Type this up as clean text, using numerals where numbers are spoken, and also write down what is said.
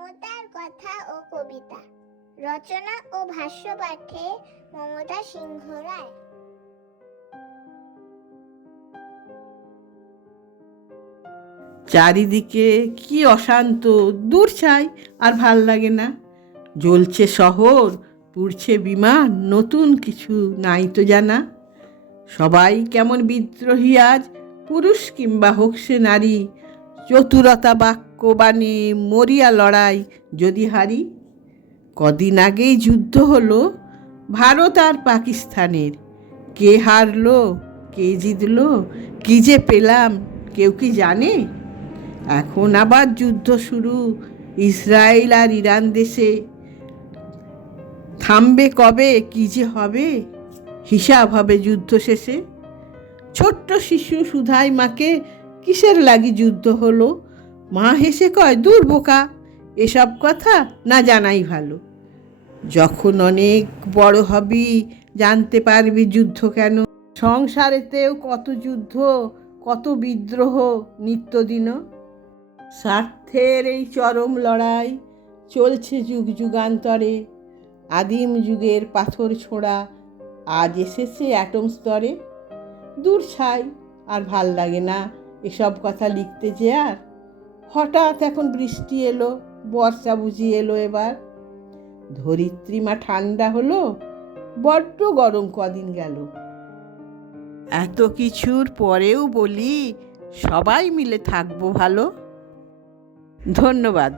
মমতার কথা ও কবিতা। রচনা ও ভাষ্য পাঠে মমতা সিংহ রায়। চারিদিকে কি অশান্ত, দূর চাই আর ভাল লাগে না। জ্বলছে শহর, পুড়ছে বিমান, নতুন কিছু নাই তো জানা। সবাই কেমন বিদ্রোহী আজ, পুরুষ কিংবা হোক সে নারী। চতুরতা বাক্য বাণী, মরিয়া লড়াই যদি হারি। কদিন আগেই যুদ্ধ হলো ভারত আর পাকিস্তানের। কে হারলো, কে জিতলো, কি যে পেলাম কেউ কি জানে? এখন আবার যুদ্ধ শুরু ইসরায়েল আর ইরান দেশে। থামবে কবে, কি যে হবে, হিসাব হবে যুদ্ধ শেষে। ছোট্ট শিশু সুধাই মাকে কিসের লাগি যুদ্ধ হলো। মা হেসে কয়, দূর বোকা, এসব কথা না জানাই ভালো। যখন অনেক বড় হবি জানতে পারবি যুদ্ধ কেন। সংসারেতেও কত যুদ্ধ, কত বিদ্রোহ নিত্যদিন। স্বার্থের এই চরম লড়াই চলছে যুগ যুগান্তরে। আদিম যুগের পাথর ছোঁড়া আজ এসেছে অ্যাটম স্তরে। দূর ছাই, আর ভাল লাগে না এসব কথা লিখতে যে আর। হঠাৎ এখন বৃষ্টি এলো, বর্ষা বুঝি এলো এবার। ধরিত্রী মা ঠান্ডা হলো, বড্ড গরম কদিন গেল। এত কিছুর পরেও বলি সবাই মিলে থাকবো ভালো। ধন্যবাদ।